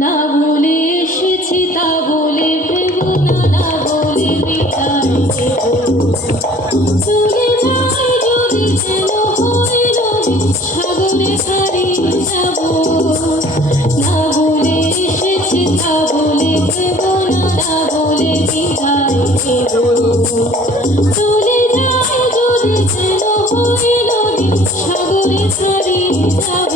না বলে এসেছি তা বলে ভেবো না, না বলে বিদায় দেব। চলে যাই যদি যেন হয় নদী, সাগরে হারিয়ে যাব। না বলে এসেছি তা বলে ভেবো না, না বলে বিদায় দেব। চলে যাই যদি যেন হয় নদী, সাগরে হারিয়ে যাব।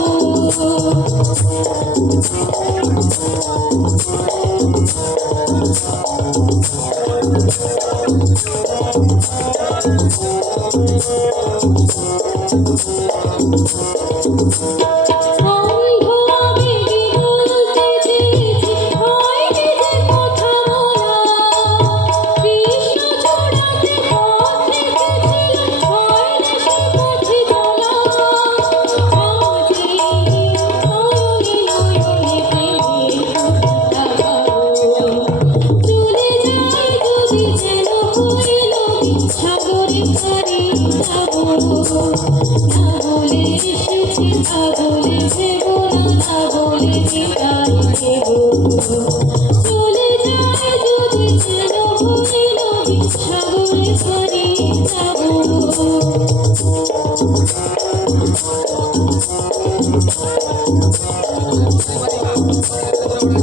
না বলে এসেছি তা বলে ভেবো না, না বলে বিদায় দেব। চলে যাই যদি যেন হয় নদী, সাগরে হারিয়ে যাব।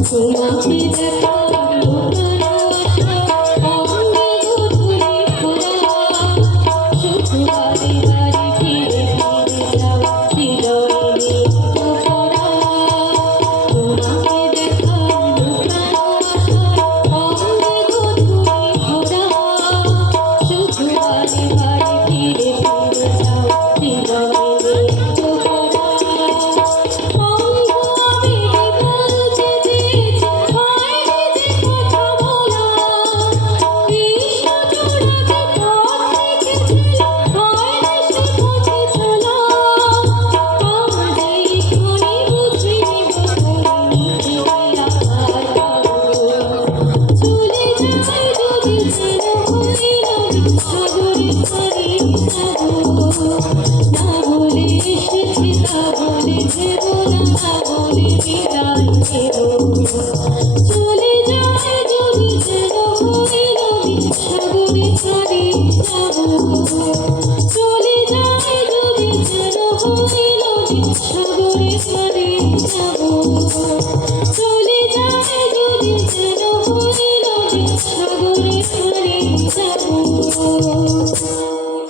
তোমাকে দেখার লুকানো আশা অঙ্গে গধূলি খোলা, শুধু বারে বারে ফিরে ফিরে যাও হৃদয়ে নিত্য ভরা। তোমাকে দেখার লুকানো আশা অঙ্গে গধূলি খোলা, শুধু বারে বারে ফিরে ফিরে যাও হৃদয়ে নিত্য ভরা। অন্ধ আবেগে বলতে চেয়েছি হয়নি যে কথা বলা, কৃষ্ণ চূড়াতে পথ রেখেছিল হয়নি সে পথে চলা। আজ এইক্ষণে বুঝে নিব তুমি নিজেকে আঘাত পাবো। চলে যাই যদি যেন হয় নদী, সাগরে হারিয়ে যাব। না বলে এসেছি তা বলে ভেবো না, না বলে বিদায় দেব। চলে যাই যদি যেন হয় নদী, সাগরে হারিয়ে যাব। চলে যাই যদি যেন হয় নদী, সাগরে হারিয়ে